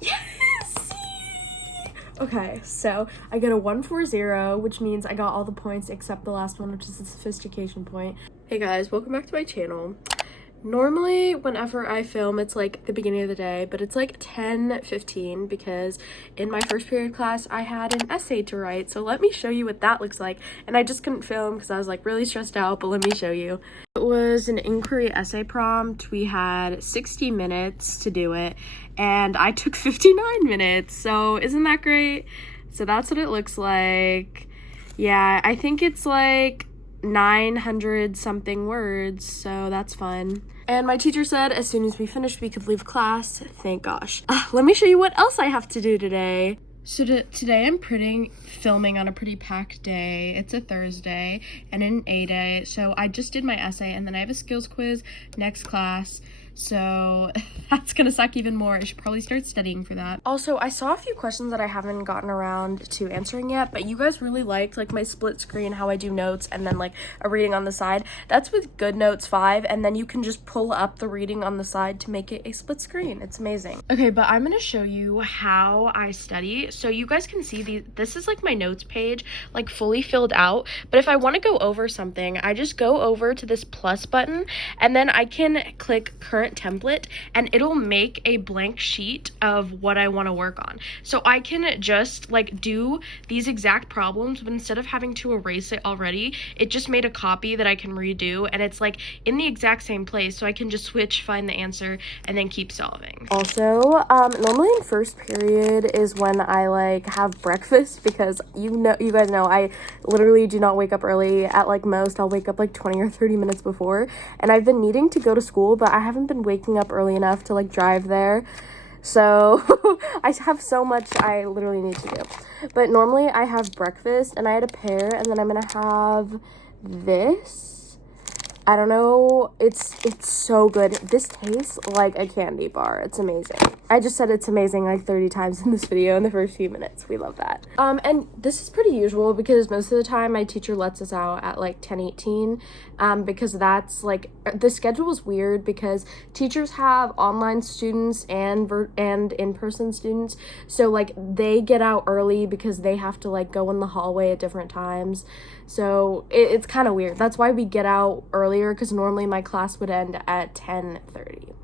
Yes! Okay, so I get a 140, which means I got all the points except the last one, which is the sophistication point. Hey guys, welcome back to my channel. Normally, whenever I film, it's like the beginning of the day, but it's like 10:15 because in my first period class, I had an essay to write. So let me show you what that looks like. And I just couldn't film because I was like really stressed out, but let me show you. It was an inquiry essay prompt. We had 60 minutes to do it, and I took 59 minutes. So isn't that great? So that's what it looks like. Yeah, I think it's like 900 something words, so that's fun. And my teacher said as soon as we finished we could leave class. Thank gosh. Let me show you what else I have to do today. So today I'm filming on a pretty packed day. It's a Thursday and an A day, so I just did my essay and then I have a skills quiz next class. So that's gonna suck even more. I should probably start studying for that. Also, I saw a few questions that I haven't gotten around to answering yet, but you guys really liked like my split screen, how I do notes and then like a reading on the side. That's with GoodNotes 5, and then you can just pull up the reading on the side to make it a split screen. It's amazing. Okay, but I'm gonna show you how I study. So you guys can see this is like my notes page, like fully filled out. But if I want to go over something, I just go over to this plus button and then I can click current template and it'll make a blank sheet of what I want to work on. So I can just like do these exact problems, but instead of having to erase it already, it just made a copy that I can redo, and it's like in the exact same place, so I can just switch, find the answer, and then keep solving. Also, normally in first period is when I like have breakfast, because you guys know I literally do not wake up early. At like most I'll wake up like 20 or 30 minutes before, and I've been needing to go to school, but I haven't been waking up early enough to like drive there. So I have so much I literally need to do. But normally I have breakfast and I had a pear, and then I'm gonna have this. I don't know, it's so good. This tastes like a candy bar. It's amazing. I just said it's amazing like 30 times in this video in the first few minutes. We love that. And this is pretty usual because most of the time my teacher lets us out at like 10:18, because that's like, the schedule is weird because teachers have online students and in-person students. So like they get out early because they have to like go in the hallway at different times. So it's kind of weird. That's why we get out earlier, because normally my class would end at 10:30.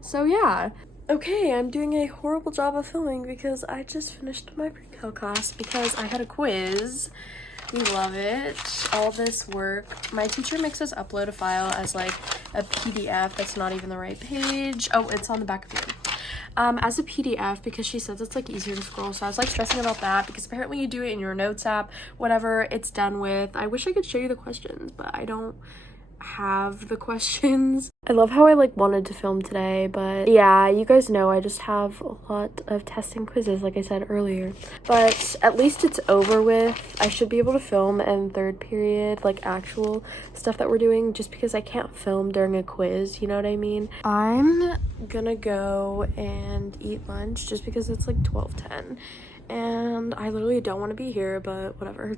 So yeah. Okay, I'm doing a horrible job of filming because I just finished my pre-cal class because I had a quiz. We love it. All this work. My teacher makes us upload a file as like a PDF that's not even the right page. Oh, it's on the back of here. As a PDF, because she says it's like easier to scroll. So I was like stressing about that because apparently you do it in your notes app, whatever it's done with. I wish I could show you the questions, but I don't have the questions. I love how I like wanted to film today, but yeah, you guys know I just have a lot of tests and quizzes like I said earlier. But at least it's over with. I should be able to film in third period, like actual stuff that we're doing, just because I can't film during a quiz, you know what I mean? I'm gonna go and eat lunch just because it's like 12:10 and I literally don't want to be here, but whatever.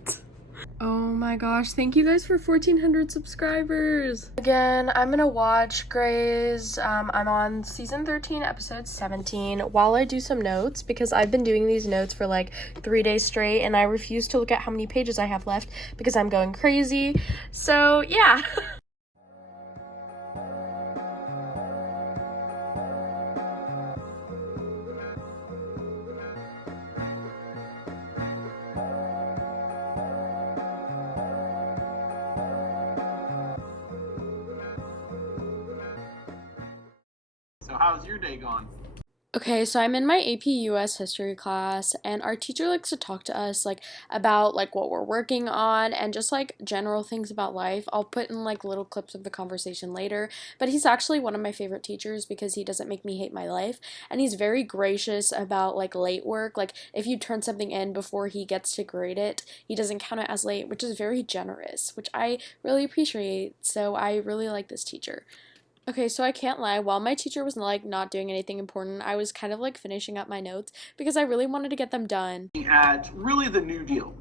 Oh my gosh, thank you guys for 1,400 subscribers. Again, I'm gonna watch Grey's. I'm on season 13, episode 17, while I do some notes, because I've been doing these notes for like 3 days straight, and I refuse to look at how many pages I have left because I'm going crazy. So yeah. So how's your day gone? Okay, so I'm in my AP US history class, and our teacher likes to talk to us like about like what we're working on and just like general things about life. I'll put in like little clips of the conversation later, but he's actually one of my favorite teachers because he doesn't make me hate my life, and he's very gracious about like late work. Like if you turn something in before he gets to grade it, he doesn't count it as late, which is very generous, which I really appreciate. So I really like this teacher. Okay, so I can't lie, while my teacher was like not doing anything important, I was kind of like finishing up my notes because I really wanted to get them done. At really the New Deal.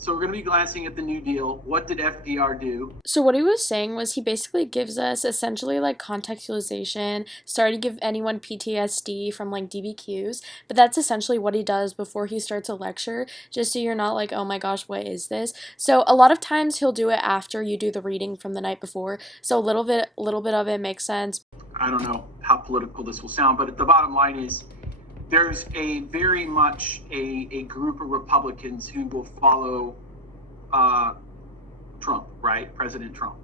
So we're going to be glancing at the New Deal. What did FDR do? So what he was saying was he basically gives us essentially like contextualization, sorry to give anyone PTSD from like DBQs, but that's essentially what he does before he starts a lecture, just so you're not like, oh my gosh, what is this? So a lot of times he'll do it after you do the reading from the night before, so a little bit of it makes sense. I don't know how political this will sound, but the bottom line is there's a very much a group of Republicans who will follow Trump, right? President Trump.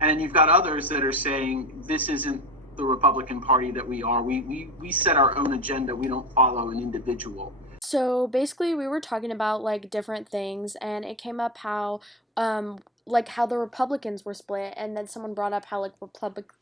And you've got others that are saying this isn't the Republican Party that we are. We set our own agenda. We don't follow an individual. So basically we were talking about like different things, and it came up how like how the Republicans were split, and then someone brought up how like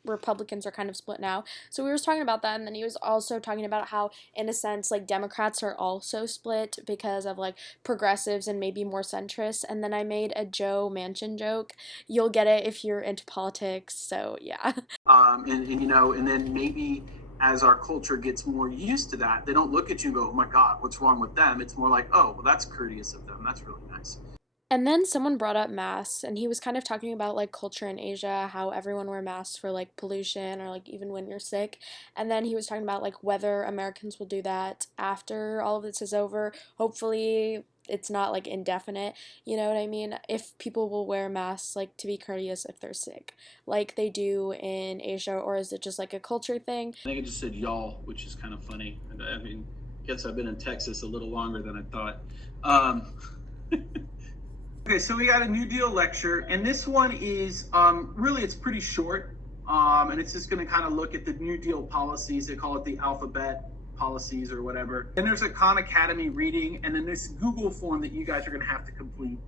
Republicans are kind of split now. So we were talking about that, and then he was also talking about how in a sense like Democrats are also split because of like progressives and maybe more centrists. And then I made a Joe Manchin joke. You'll get it if you're into politics. So yeah. And you know, and then maybe as our culture gets more used to that, they don't look at you and go, oh my God, what's wrong with them? It's more like, oh, well, that's courteous of them. That's really nice. And then someone brought up masks, and he was kind of talking about like culture in Asia, how everyone wear masks for like pollution or like even when you're sick. And then he was talking about like whether Americans will do that after all of this is over. Hopefully it's not like indefinite, you know what I mean? If people will wear masks like to be courteous if they're sick, like they do in Asia, or is it just like a culture thing? I think I just said y'all, which is kind of funny. I mean, I guess I've been in Texas a little longer than I thought. Okay, so we got a New Deal lecture, and this one is really, it's pretty short, and it's just going to kind of look at the New Deal policies. They call it the alphabet policies or whatever. And there's a Khan Academy reading, and then this Google form that you guys are going to have to complete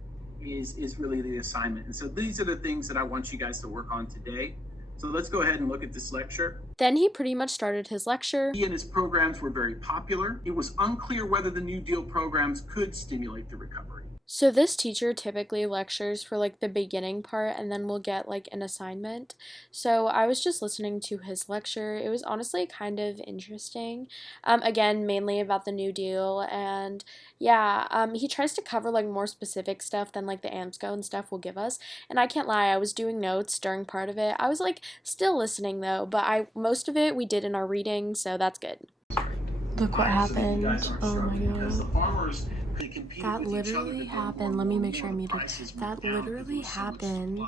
is really the assignment. And so these are the things that I want you guys to work on today. So let's go ahead and look at this lecture. Then he pretty much started his lecture. He and his programs were very popular. It was unclear whether the New Deal programs could stimulate the recovery. So this teacher typically lectures for like the beginning part, and then we'll get like an assignment. So I was just listening to his lecture. It was honestly kind of interesting. Again, mainly about the New Deal, and yeah, he tries to cover like more specific stuff than like the AMSCO and stuff will give us. And I can't lie, I was doing notes during part of it. I was like still listening though, but most of it we did in our reading, so that's good. Look what happened. Oh my god. That literally happened. Let me make sure I muted. That literally happened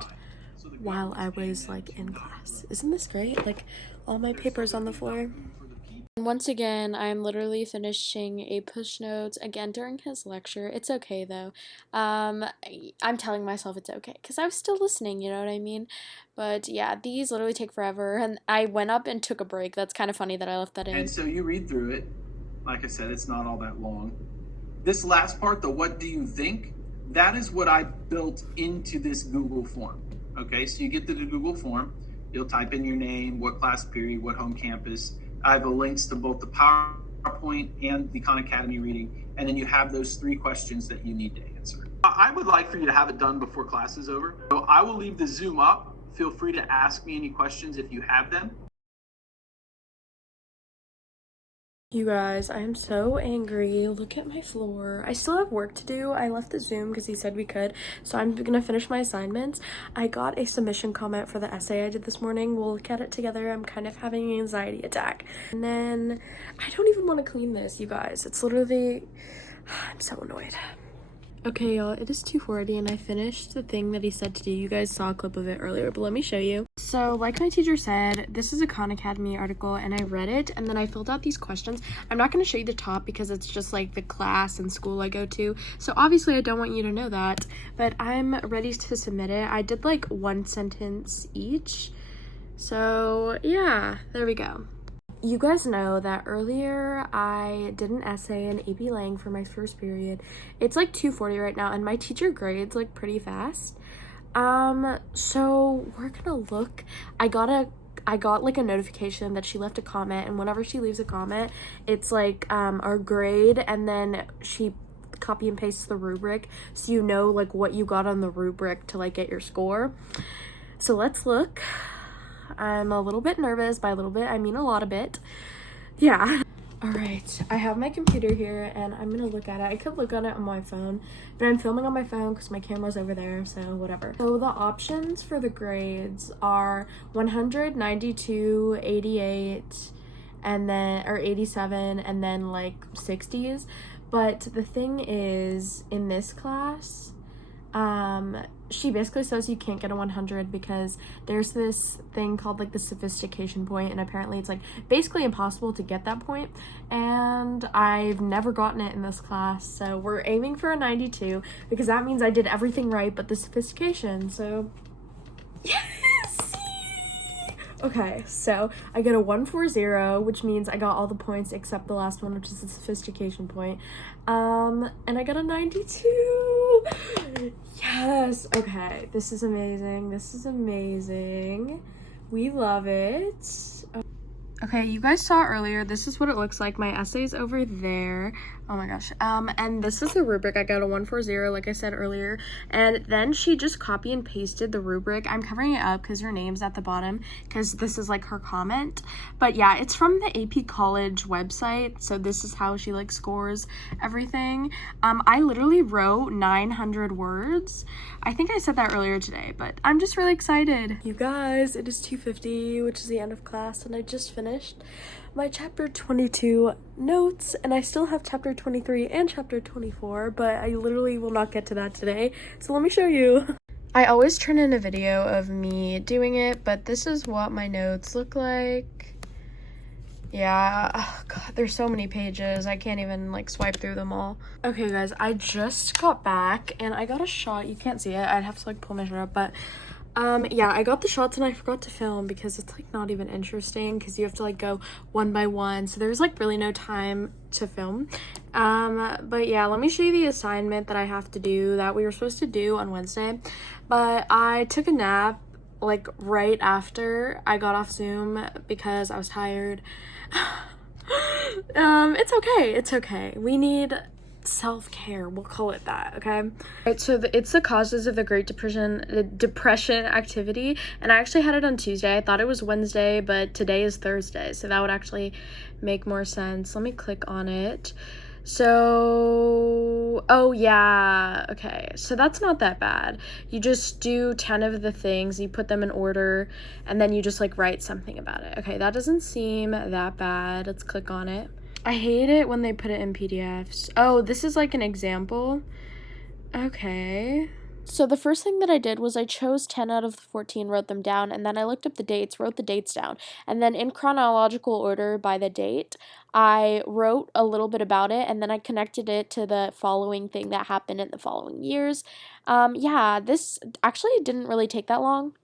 while I was like in class. Isn't this great? Like all my papers on the floor. And once again, I'm literally finishing Apush notes again during his lecture. It's okay though. I'm telling myself it's okay because I was still listening, you know what I mean? But yeah, these literally take forever, and I went up and took a break. That's kind of funny that I left that in. And so you read through it. Like I said, it's not all that long. This last part, the what do you think, that is what I built into this Google form. Okay, so you get to the Google form, you'll type in your name, what class period, what home campus. I have the links to both the PowerPoint and the Khan Academy reading, and then you have those 3 questions that you need to answer. I would like for you to have it done before class is over. So I will leave the Zoom up. Feel free to ask me any questions if you have them. You guys, I am so angry. Look at my floor. I still have work to do. I left the Zoom because he said we could, so I'm gonna finish my assignments. I got a submission comment for the essay I did this morning. We'll look at it together. I'm kind of having an anxiety attack. And then I don't even want to clean this, you guys. It's literally, I'm so annoyed. Okay, y'all, it is 2:40 and I finished the thing that he said to do. You guys saw a clip of it earlier, but let me show you. So, like my teacher said, this is a Khan Academy article, and I read it, and then I filled out these questions. I'm not going to show you the top because it's just like the class and school I go to, so obviously I don't want you to know that, but I'm ready to submit it. I did like 1 sentence each, so yeah, there we go. You guys know that earlier I did an essay in AP Lang for my first period. It's like 2:40 right now, and my teacher grades like pretty fast. So we're gonna look. I got like a notification that she left a comment, and whenever she leaves a comment, it's like our grade, and then she copy and pastes the rubric, so you know like what you got on the rubric to like get your score. So let's look. I'm a little bit nervous. By a little bit, I mean a lot of bit. Yeah. Alright, I have my computer here and I'm gonna look at it. I could look at it on my phone, but I'm filming on my phone because my camera's over there, so whatever. So the options for the grades are 100, 92, 88, and then, or 87, and then like 60s. But the thing is, in this class, she basically says you can't get a 100 because there's this thing called like the sophistication point, and apparently it's like basically impossible to get that point, and I've never gotten it in this class, so we're aiming for a 92 because that means I did everything right but the sophistication. So yes. Okay, so I get a 140, which means I got all the points except the last one, which is the sophistication point. And I got a 92. Yes. Okay, this is amazing. This is amazing. We love it. Okay, you guys saw earlier, this is what it looks like. My essay's over there. Oh my gosh. And this is the rubric. I got a 140, like I said earlier. And then she just copy and pasted the rubric. I'm covering it up because her name's at the bottom because this is like her comment. But yeah, it's from the AP College website. So this is how she like scores everything. I literally wrote 900 words. I think I said that earlier today, but I'm just really excited. You guys, it is 2:50, which is the end of class, and I just finished my chapter 22 notes, and I still have chapter 23 and chapter 24, but I literally will not get to that today, so let me show you. I always turn in a video of me doing it, but this is what my notes look like. Yeah, oh god, there's so many pages, I can't even like swipe through them all. Okay guys, I just got back and I got a shot. You can't see it, I'd have to like pull my shirt up, but yeah, I got the shots and I forgot to film because it's like not even interesting because you have to like go one by one, so there's like really no time to film. But yeah, let me show you the assignment that I have to do that we were supposed to do on Wednesday, but I took a nap like right after I got off Zoom because I was tired. It's okay, we need self-care, we'll call it that, okay? Right, so it's the causes of the Great Depression activity, and I actually had it on Tuesday. I thought it was Wednesday, but today is Thursday, so that would actually make more sense. Let me click on it. So, oh yeah, okay, so that's not that bad. You just do 10 of the things, you put them in order, and then you just like write something about it. Okay, that doesn't seem that bad. Let's click on it. I hate it when they put it in PDFs. Oh, this is like an example. Okay. So the first thing that I did was I chose 10 out of the 14, wrote them down, and then I looked up the dates, wrote the dates down. And then in chronological order by the date, I wrote a little bit about it, and then I connected it to the following thing that happened in the following years. Yeah, this actually didn't really take that long.